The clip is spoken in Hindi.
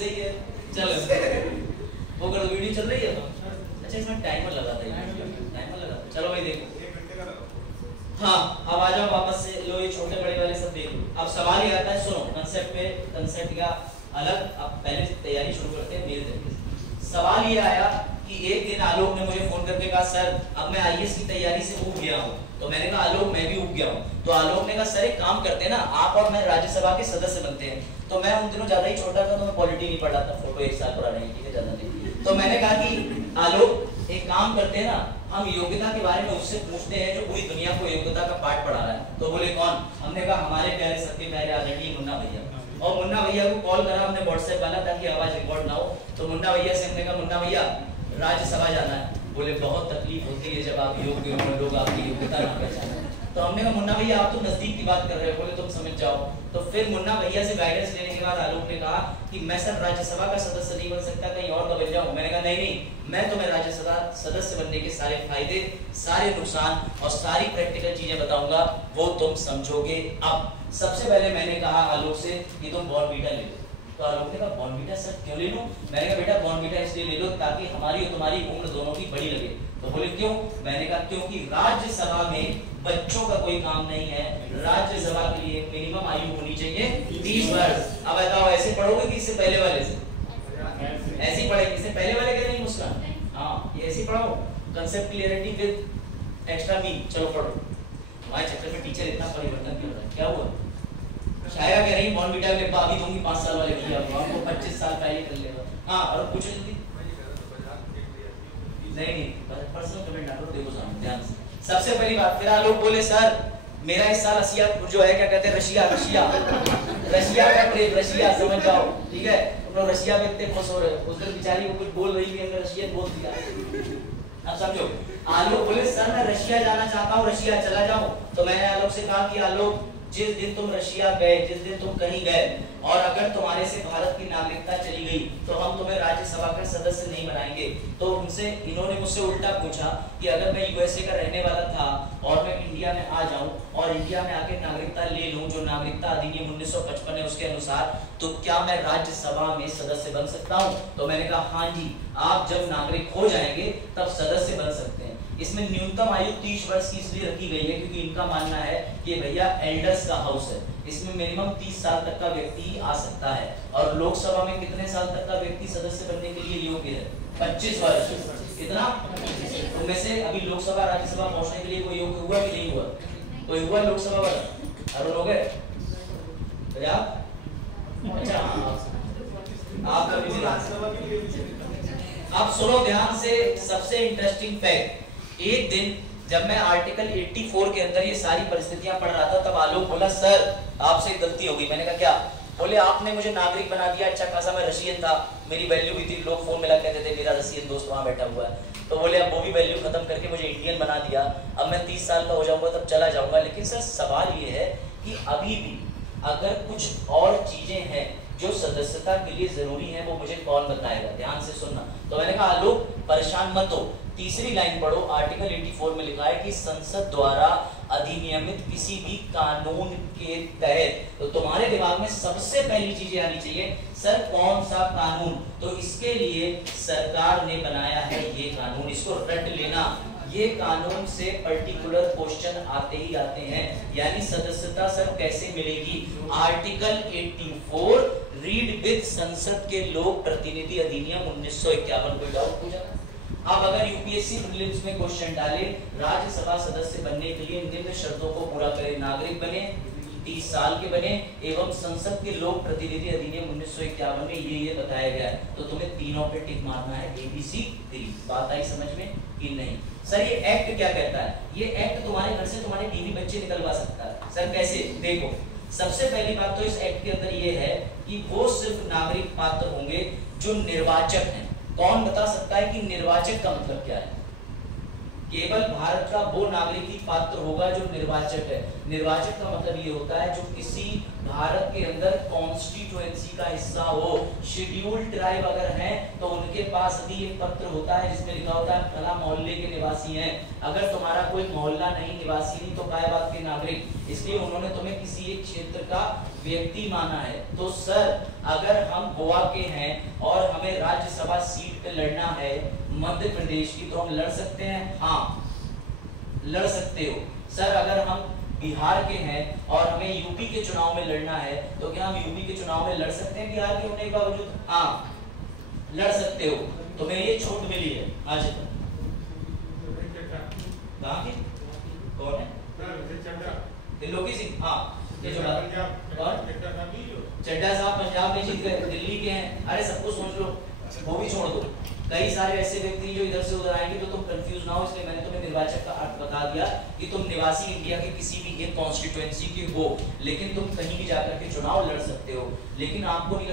सही है, चलो वो कर दो। वीडियो चल रही है तो अच्छा, इसमें टाइमर लगा था, टाइमर लगा। चलो भाई देखो, हाँ अब आ जाओ वापस से, लो ये छोटे बड़े वाले सब देखो। अब सवाल ये आता है, सुनो कंसेप्ट पे, कंसेप्ट का अलग। अब पहले तैयारी शुरू करते हैं मेरे तरीके से। सवाल ये आया कि एक दिन आलोक ने मुझे फोन करके कहा सर अब मैं आईएएस की तैयारी से ऊब गया हूँ। तो मैंने कहा आलोक मैं भी ऊब गया हूँ। तो आलोक ने कहा सर एक काम करते हैं ना, आप और मैं राज्यसभा के सदस्य बनते हैं। तो मैं उन दिनों ज्यादा ही छोटा था, तो मैं पॉलिटी नहीं पढ़ा था, फोटो 1 साल पुराना है, ठीक है ज्यादा नहीं। तो मैंने कहा कि आलोक एक काम करते हैं ना, हम योग्यता के बारे में उससे पूछते हैं जो पूरी दुनिया को योग्यता का पाठ पढ़ा रहा है। तो बोले कौन? हमने कहा हमारे प्यारे सबके प्यारे आदरणीय मुन्ना भैया। और मुन्ना भैया को कॉल करा हमने व्हाट्सएप वाला, ताकि आवाज रिकॉर्ड ना हो। तो मुन्ना भैया से हमने कहा मुन्ना भैया राज्यसभा जाना है। बोले बहुत तकलीफ होती है जब आप योग्य हो, लोग आपकी योग्यता ना पहचाने। तो हमने कहा मुन्ना भैया आप तो नजदीक की बात कर रहे हो। बोले तुम समझ जाओ। तो फिर मुन्ना भैया से गाइडेंस लेने के बाद आलोक ने कहा कि मैं सर राज्यसभा का सदस्य नहीं बन सकता, कहीं और बन जाऊं। मैंने कहा नहीं, मैं तुम्हें राज्यसभा सदस्य बनने के सारे फायदे, सारे नुकसान और सारी प्रैक्टिकल चीजें बताऊंगा, वो तुम समझोगे। अब सबसे पहले मैंने कहा आलोक से कि तुम बॉर्नवीटा ले लो। तो आलोक ने कहा बॉर्नवीटा सर क्यों ले लूं? मैंने कहा बेटा बॉर्नवीटा इसलिए ले लो ताकि हमारी और तुम्हारी उम्र दोनों की बड़ी लगे। तो बोले क्यों? मैंने कहा क्योंकि राज्यसभा में बच्चों का कोई काम नहीं है। राज्यसभा के लिए मिनिमम आयु होनी चाहिए 30 वर्ष। अब बताओ ऐसे पढ़ोगे कि इससे पहले वाले से? ऐसे ही पढ़ेंगे। इससे पहले वाले के नहीं मुस्कान, हाँ ये ऐसे ही पढ़ो। Concept clarity with extra mean. चलो पढ़ो। हमारे चक्कर में टीचर इतना परिवर्तन क्यों रहा है? क्या हुआ? शायरा कह रही बॉर्नवीटा के डिब्बा अभी दूंगी 5 साल वाले भैया को, आपको 25 साल पहले कर लेगा। हाँ और पूछो जल्दी। नहीं पर्सनल कमेंट ना करो, देखो सामने ध्यान से। सबसे पहली बात, फिर आलोक बोले सर मेरा इस साल रशिया जो है, क्या कहते हैं रशिया का ट्रेन, रशिया समझ जाओ, ठीक है। तुम लोग रशिया में इतने खुश हो रहे हो, उस दिन बेचारी को कुछ बोल रही थी, हमने रशियन बोल दिया। अब समझो, आलोक बोले सर मैं रशिया जाना चाहता हूँ, रशिया चला जाऊं। तो मैंने आलोक से कहा कि आलोक जिस दिन तुम रशिया गए, जिस दिन तुम कहीं गए और अगर तुम्हारे से भारत की नागरिकता चली गई तो हम तुम्हें राज्यसभा का सदस्य नहीं बनाएंगे। तो इन्होंने मुझसे उल्टा पूछा कि अगर मैं यूएसए का रहने वाला था और मैं इंडिया में आ जाऊं और इंडिया में आके नागरिकता ले लूं जो नागरिकता अधिनियम 1955 है उसके अनुसार, तो क्या मैं राज्यसभा में सदस्य बन सकता हूं? तो मैंने कहा हाँ जी, आप जब नागरिक हो जाएंगे तब सदस्य बन सकते हैं। इसमें न्यूनतम आयु 30 वर्ष की इसलिए रखी गई है क्योंकि इनका मानना है कि भैया एल्डर्स का हाउस है, इसमें मिनिमम 30 साल तक का व्यक्ति आ सकता है। और लोकसभा में कितने साल तक का व्यक्ति सदस्य बनने के लिए योग्य है? 25 वर्ष। कितना? उनमें से अभी लोकसभा राज्यसभा पहुंचने के लिए कोई योग्य हुआ कि नहीं हुआ? कोई हुआ लोकसभा वाला? अरुण हो गए? अच्छा आप अब सुनो ध्यान से, सबसे इंटरेस्टिंग फैक्ट, एक दिन जब मैं आर्टिकल 84 के अंदर ये सारी परिस्थितियां पढ़ रहा था तब आलोक बोला सर आपसे गलती हो गई। मैंने कहा क्या? बोले आपने मुझे नागरिक बना दिया, अच्छा खासा मैं रशियन था, मेरी वैल्यू भी थी, लोग फोन मिला कहते थे मेरा रशियन दोस्त वहां बैठा हुआ है। तो बोले अब वो भी वैल्यू खत्म करके मुझे इंडियन बना दिया, अब मैं 30 साल का हो जाऊंगा तब चला जाऊंगा। लेकिन सर सवाल ये है कि अभी भी अगर कुछ और चीजें हैं जो सदस्यता के लिए जरूरी है वो मुझे कौन बताएगा? ध्यान से सुनना। तो मैंने कहा आलोक परेशान मत हो, तीसरी लाइन पढ़ो, आर्टिकल 84 में लिखा है कि संसद द्वारा अधिनियमित किसी भी कानून के तहत, तो तुम्हारे दिमाग में सबसे पहली चीज आनी चाहिए सर कौन सा कानून? तो इसके लिए सरकार ने बनाया है ये कानून, इसको रट लेना। ये कानून से पर्टिकुलर क्वेश्चन आते ही आते हैं, यानी सदस्यता सर कैसे मिलेगी? आर्टिकल 84 रीड विद संसद के लोक प्रतिनिधि अधिनियम 1951। कोई डाउट पूछा? अब अगर यूपीएससी प्रीलिम्स में क्वेश्चन डाले राज्यसभा सदस्य बनने के लिए निम्न शर्तों को पूरा करें, नागरिक बने, 30 साल के बने एवं संसद के लोक प्रतिनिधि अधिनियम 1951 में ये बताया गया है, तो तुम्हें तीनों पे टिक मारना है, ABC3। बात आई समझ में कि नहीं? सर ये एक्ट क्या कहता है? ये एक्ट तुम्हारे घर से तुम्हारे बीवी बच्चे निकलवा सकता है। सर कैसे? देखो सबसे पहली बात तो इस एक्ट के अंदर ये है कि वो सिर्फ नागरिक पात्र होंगे जो निर्वाचक हैं। कौन बता सकता है कि निर्वाचक का मतलब क्या है? केवल भारत का वो नागरिक ही पात्र होगा जो निर्वाचक है। निर्वाचक का मतलब ये होता है जो किसी भारत के अंदर कॉन्स्टिट्यूएंसी का हिस्सा हो, शेड्यूल्ड ट्राइब अगर हैं तो उनके पास भी एक पत्र होता है जिसमें लिखा होता है फला मोहल्ले के निवासी हैं। अगर तुम्हारा कोई मोहल्ला नहीं, निवासी नहीं, तो काय बात के नागरिक, इसलिए उन्होंने तुम्हें किसी एक क्षेत्र का व्यक्ति माना है। तो सर अगर हम गोवा के हैं और हमें राज्यसभा सीट पे लड़ना है मध्य प्रदेश की, तो हम लड़ सकते हैं? हाँ लड़ सकते हो। सर अगर हम बिहार के हैं और हमें यूपी के चुनाव में लड़ना है, तो क्या हम यूपी के चुनाव में लड़ सकते हैं बिहार के होने के बावजूद? हाँ लड़ सकते हो, तुम्हें ये छूट मिली है आज। कौन है? त्रिलोकी सिंह। हाँ ये जो चड्डा साहब पंजाब में जीत गए, दिल्ली के हैं। अरे सबको सोच लो, वो भी छोड़ दो। कई सारे ऐसे व्यक्ति जो इधर से उधर आएंगे, तो तुम कंफ्यूज ना हो, इसलिए मैंने तुम्हें निर्वाचक का अर्थ बता दिया कि तुम निवासी इंडिया के किसी भी एक कॉन्स्टिट्यूएंसी के हो, लेकिन तुम कहीं भी जाकर के चुनाव लड़ सकते हो। लेकिन आपको